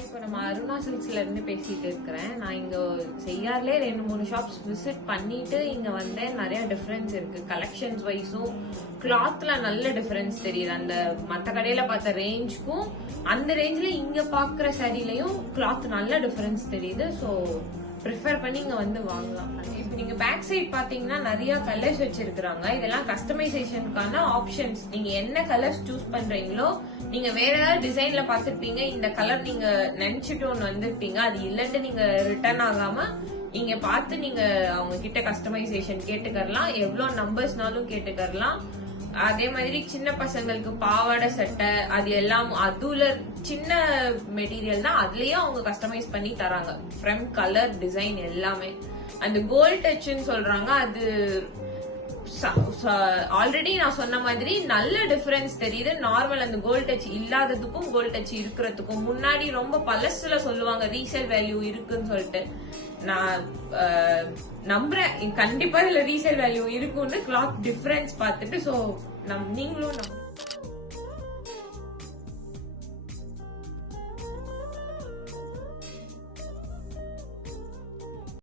இப்போ நம்ம அருணா சில்க்ஸ்ல இருந்து பேசிட்டு இருக்கிறேன். நான் இங்க செய்யார்லயே 2-3 ஷாப்ஸ் விசிட் பண்ணிட்டு இங்க வந்தேன். நிறைய டிஃபரன்ஸ் இருக்கு. கலெக்ஷன்ஸ் வைஸும் கிளாத்ல நல்ல டிஃபரன்ஸ் தெரியுது. அந்த மத்த கடையில பார்த்த ரேஞ்சுக்கும் அந்த ரேஞ்ச்ல இங்க பாக்குற சாரிலையும் கிளாத் நல்ல டிஃபரன்ஸ் தெரியுது. ஸோ ப்ரிஃபர் பண்ணி இங்க வந்து வாங்கலாம். இப்போ நீங்க பேக் சைட் பாத்தீங்கன்னா நிறைய கலர்ஸ் வச்சிருக்காங்க. இதெல்லாம் கஸ்டமைசேஷனுக்கான ஆப்ஷன்ஸ். நீங்க என்ன கலர்ஸ் சூஸ் பண்றீங்களோ, நீங்க வேற ஏதாவது டிசைன்ல பாத்துருப்பீங்க, இந்த கலர் நீங்க நினைச்சிட்டு ஒன்னு வந்திருப்பீங்க, அது இல்லன்னு நீங்க ரிட்டர்ன் ஆகாம இங்க பார்த்து நீங்க அவங்க கிட்ட கஸ்டமைசேஷன் கேட்டுக்கறலாம். எவ்வளவு நம்பர்ஸ்னாலும் கேட்டுக்கறலாம். அதே மாதிரி சின்ன பசங்களுக்கு பாவாடை சட்டை அது எல்லாம் அதுல சின்ன மெட்டீரியல் தான், அதுலயும் அவங்க கஸ்டமைஸ் பண்ணி தராங்க. ஃப்ரம் கலர் டிசைன் எல்லாமே. அந்த கோல்ட் டச்னு சொல்றாங்க, அது ஆல்ரெடி நான் சொன்ன மாதிரி நல்ல டிஃபரன்ஸ் தெரியுது. நார்மல் அந்த கோல்ட் டச் இல்லாததுக்கும் கோல்ட் டச் இருக்கிறதுக்கும். முன்னாடி ரொம்ப பழசுல சொல்லுவாங்க ரீசேல் வேல்யூ இருக்குன்னு சொல்லிட்டு. நான் நம்புறேன் கண்டிப்பா இதுல ரீசேல் வேல்யூ இருக்கும்னு. கிளாத் டிஃபரன்ஸ் பார்த்துட்டு. சோ நீங்களும்